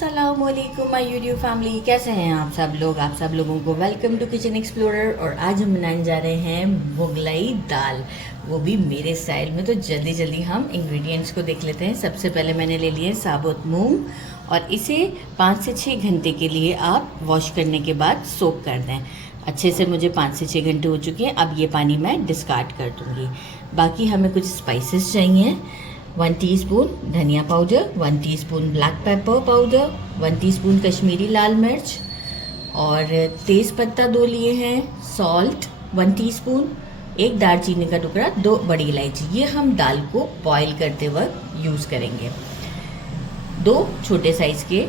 अस्सलामुअलैकुम my YouTube family, कैसे हैं आप सब लोग। आप सब लोगों को वेलकम टू किचन एक्सप्लोरर। और आज हम बनाने जा रहे हैं मुगलई दाल, वो भी मेरे स्टाइल में। तो जल्दी जल्दी हम इंग्रेडिएंट्स को देख लेते हैं। सबसे पहले मैंने ले लिए साबुत मूंग और इसे 5 से 6 घंटे के लिए आप वॉश करने के बाद सोक कर दें। अच्छे से मुझे 5 से 6 घंटे हो चुके हैं। अब ये पानी मैं डिस्कार्ड कर दूँगी। बाकी हमें कुछ स्पाइसेस चाहिए। 1 टीस्पून धनिया powder, 1 teaspoon black pepper powder, 1 teaspoon Kashmiri लाल मिर्च और तेज़ पत्ता 2 लिए हैं, सॉल्ट 1 टीस्पून, 1 दालचीनी का टुकड़ा, 2 बड़ी इलायची। ये हम दाल को बॉईल करते वक्त यूज़ करेंगे। 2 छोटे साइज़ के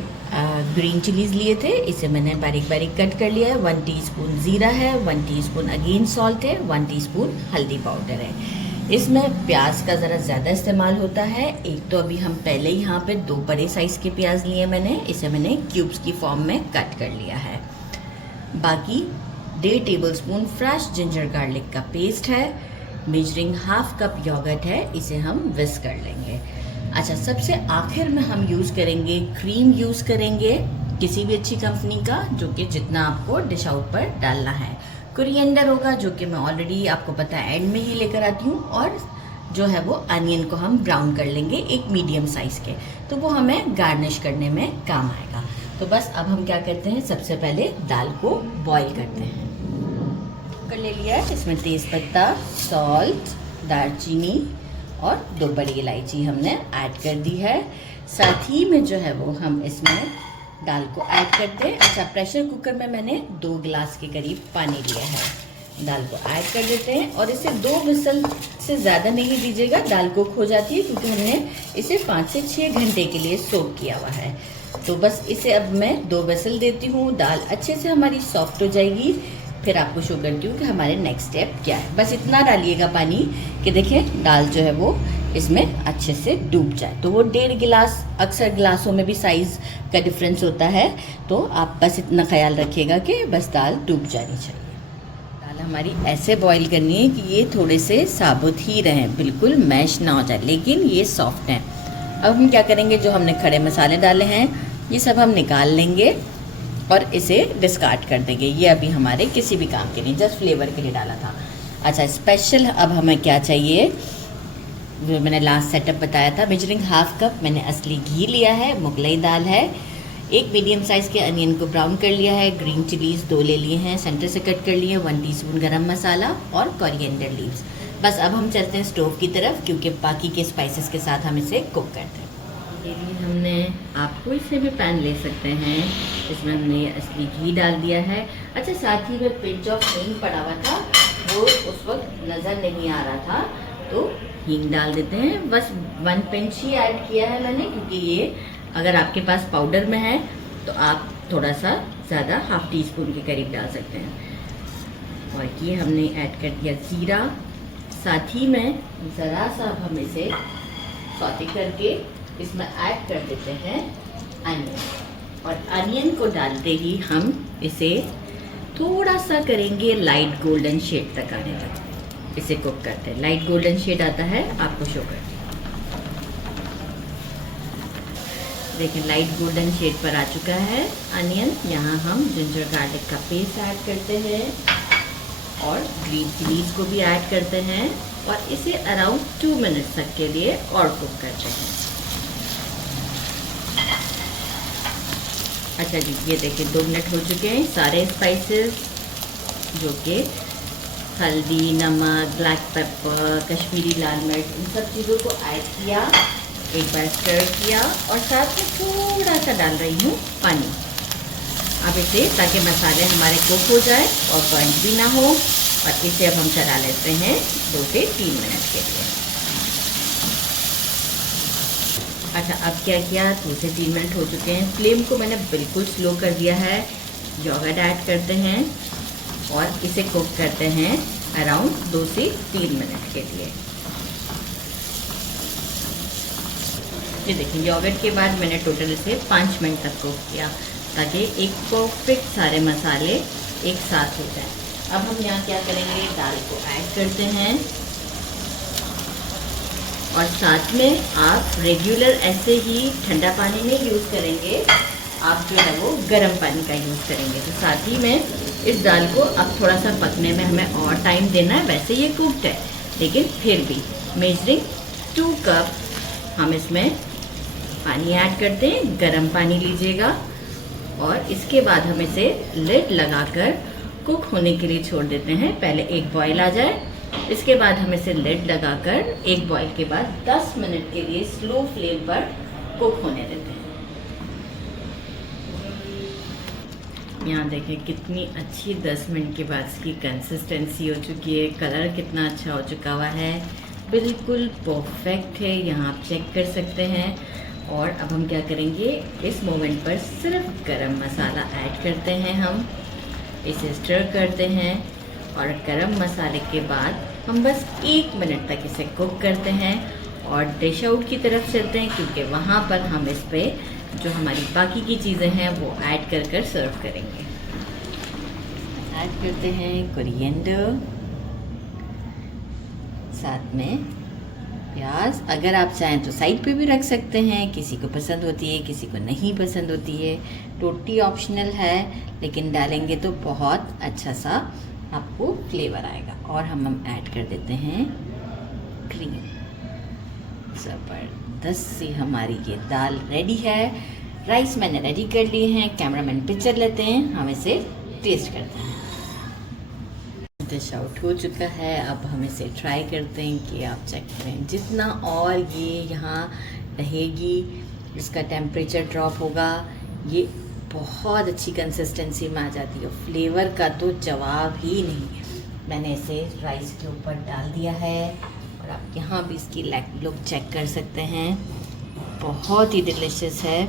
ग्रीन चिलीज़ लिए थे, इसे मैंने बारीक बारीक कट कर लिया है। 1 टीस्पून ज़ीरा है, 1 टीस्पून अगेन सॉल्ट है, 1 टीस्पून हल्दी पाउडर है। इसमें प्याज का ज़रा ज़्यादा इस्तेमाल होता है। एक तो अभी हम पहले ही यहाँ पे 2 बड़े साइज़ के प्याज लिए मैंने, इसे मैंने क्यूब्स की फॉर्म में कट कर लिया है। बाकी 1.5 टेबलस्पून फ्रेश जिंजर गार्लिक का पेस्ट है। मेजरिंग ½ कप योगर्ट है, इसे हम विस्क कर लेंगे। अच्छा, सबसे आखिर में हम यूज़ करेंगे क्रीम, यूज़ करेंगे किसी भी अच्छी कंपनी का, जो कि जितना आपको डिश आउट पर डालना है। कोरिएंडर होगा, जो कि मैं ऑलरेडी आपको पता है एंड में ही लेकर आती हूँ। और जो है वो अनियन को हम ब्राउन कर लेंगे, एक मीडियम साइज़ के, तो वो हमें गार्निश करने में काम आएगा। तो बस अब हम क्या करते हैं, सबसे पहले दाल को बॉईल करते हैं। कर ले लिया है, इसमें तेज़ पत्ता, सॉल्ट, दालचीनी और 2 बड़ी इलायची हमने ऐड कर दी है। साथ ही में जो है वो हम इसमें दाल को ऐड करते हैं। अच्छा, प्रेशर कुकर में मैंने 2 गिलास के करीब पानी लिया है। दाल को ऐड कर देते हैं और इसे 2 विसल से ज़्यादा नहीं दीजिएगा, दाल को खो जाती है, क्योंकि हमने इसे 5 से 6 घंटे के लिए सोक किया हुआ है। तो बस इसे अब मैं 2 विसल देती हूँ। दाल अच्छे से हमारी सॉफ्ट हो जाएगी, फिर आपको शो करती हूँ कि हमारे नेक्स्ट स्टेप क्या है। बस इतना डालिएगा पानी कि देखें दाल जो है वो इसमें अच्छे से डूब जाए। तो वो 1.5 गिलास, अक्सर गिलासों में भी साइज़ का डिफरेंस होता है, तो आप बस इतना ख्याल रखिएगा कि बस दाल डूब जानी चाहिए। दाल हमारी ऐसे बॉईल करनी है कि ये थोड़े से साबुत ही रहें, बिल्कुल मैश ना हो जाए, लेकिन ये सॉफ्ट हैं। अब हम क्या करेंगे, जो हमने खड़े मसाले डाले हैं ये सब हम निकाल लेंगे और इसे डिस्कार्ड कर देंगे। ये अभी हमारे किसी भी काम के नहीं, जस्ट फ्लेवर के लिए डाला था। अच्छा, स्पेशल अब हमें क्या चाहिए, जो मैंने लास्ट सेटअप बताया था। मेजरिंग ½ कप मैंने असली घी लिया है, मुगलई दाल है। 1 मीडियम साइज़ के अनियन को ब्राउन कर लिया है। ग्रीन चिलीज़ 2 ले लिए हैं, सेंटर से कट कर लिए। 1 टीस्पून गरम मसाला और कोरिएंडर लीव्स। बस अब हम चलते हैं स्टोव की तरफ, क्योंकि बाकी के स्पाइसेस के साथ हम इसे कुक करते हैं। ये लिए हमने, आप कोई से भी पैन ले सकते हैं, इसमें हमने असली घी डाल दिया है। अच्छा, साथ ही में पिंच ऑफ हींग पड़ा हुआ था, वो उस वक्त नज़र नहीं आ रहा था, तो हींग डाल देते हैं। बस 1 पिंच ही ऐड किया है मैंने, क्योंकि ये अगर आपके पास पाउडर में है तो आप थोड़ा सा ज़्यादा ½ टीस्पून के करीब डाल सकते हैं। और ये हमने ऐड कर दिया ज़ीरा। साथ ही में ज़रा सा अब हम इसे सौते करके इसमें ऐड कर देते हैं अनियन। और अनियन को डालते ही हम इसे थोड़ा सा करेंगे लाइट गोल्डन शेड तक आने तक इसे कुक करते हैं। लाइट गोल्डन शेड आता है, आपको शो करते हैं। देखिए लाइट गोल्डन शेड पर आ चुका है अनियन। यहाँ हम जिंजर गार्लिक का पेस्ट ऐड करते हैं और ग्रीन चिलीज को भी ऐड करते हैं और इसे अराउंड 2 मिनट्स तक के लिए और कुक करते हैं। अच्छा जी, ये देखिए 2 मिनट हो चुके हैं। सारे स्पाइसेस जो कि हल्दी, नमक, ब्लैक पेपर, कश्मीरी लाल मिर्च, इन सब चीज़ों को ऐड किया, एक बार स्टर किया और साथ में थोड़ा सा डाल रही हूँ पानी। अब इसे, ताकि मसाले हमारे कुक हो जाए और बर्न भी ना हो, और इसे अब हम चला लेते हैं 2 से 3 मिनट के लिए। अच्छा, अब क्या किया, 2 से 3 मिनट हो चुके हैं। फ्लेम को मैंने बिल्कुल स्लो कर दिया है। योगर्ट ऐड करते हैं और इसे कुक करते हैं अराउंड 2 से 3 मिनट के लिए। ये देखिए योगर्ट के बाद मैंने टोटल इसे 5 मिनट तक कुक किया, ताकि एक परफेक्ट सारे मसाले एक साथ हो जाए। अब हम यहाँ क्या करेंगे, दाल को ऐड करते हैं और साथ में आप रेगुलर ऐसे ही ठंडा पानी नहीं यूज़ करेंगे, आप जो है वो गर्म पानी का यूज़ करेंगे। तो साथ ही में इस दाल को अब थोड़ा सा पकने में हमें और टाइम देना है। वैसे ये कुक्ड है, लेकिन फिर भी मेजरिंग 2 कप हम इसमें पानी ऐड करते हैं। गर्म पानी लीजिएगा और इसके बाद हम इसे लिड लगाकर कुक होने के लिए छोड़ देते हैं। पहले एक बॉईल आ जाए, इसके बाद हम इसे लिड लगाकर एक बॉईल के बाद 10 मिनट के लिए स्लो फ्लेम पर कुक होने देते हैं। यहाँ देखें कितनी अच्छी 10 मिनट के बाद इसकी कंसिस्टेंसी हो चुकी है, कलर कितना अच्छा हो चुका हुआ है, बिल्कुल परफेक्ट है। यहाँ आप चेक कर सकते हैं। और अब हम क्या करेंगे, इस मोमेंट पर सिर्फ गरम मसाला ऐड करते हैं। हम इसे स्टर करते हैं और गरम मसाले के बाद हम बस 1 मिनट तक इसे कुक करते हैं और डिश आउट की तरफ चलते हैं, क्योंकि वहाँ पर हम इस पर जो हमारी बाकी की चीज़ें हैं वो ऐड कर कर सर्व करेंगे। ऐड करते हैं कोरिएंडर, साथ में प्याज। अगर आप चाहें तो साइड पे भी रख सकते हैं, किसी को पसंद होती है किसी को नहीं पसंद होती है, टोटली ऑप्शनल है, लेकिन डालेंगे तो बहुत अच्छा सा आपको फ्लेवर आएगा। और हम ऐड कर देते हैं क्रीम। ज़बरदस्त सी हमारी ये दाल रेडी है। राइस मैंने रेडी कर लिए हैं, कैमरामैन पिक्चर लेते हैं, हम इसे टेस्ट करते हैं। डिश आउट हो चुका है, अब हम इसे ट्राई करते हैं कि आप चेक करें। जितना और ये यहाँ रहेगी, इसका टेम्परेचर ड्रॉप होगा, ये बहुत अच्छी कंसिस्टेंसी में आ जाती है। फ्लेवर का तो जवाब ही नहीं। मैंने इसे राइस के ऊपर डाल दिया है और आप यहाँ भी इसकी लुक चेक कर सकते हैं, बहुत ही डिलीशियस है।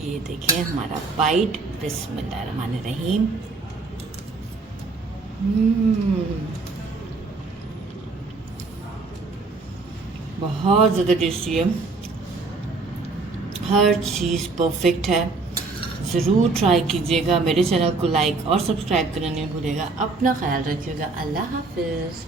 ये देखें हमारा बाइट, बिस्मिल्लाहिर्रहमानिर्रहीम। बहुत ज़्यादा टेस्टी है, हर चीज़ परफेक्ट है। ज़रूर ट्राई कीजिएगा। मेरे चैनल को लाइक और सब्सक्राइब करना नहीं भूलिएगा। अपना ख्याल रखिएगा। अल्लाह हाफिज़।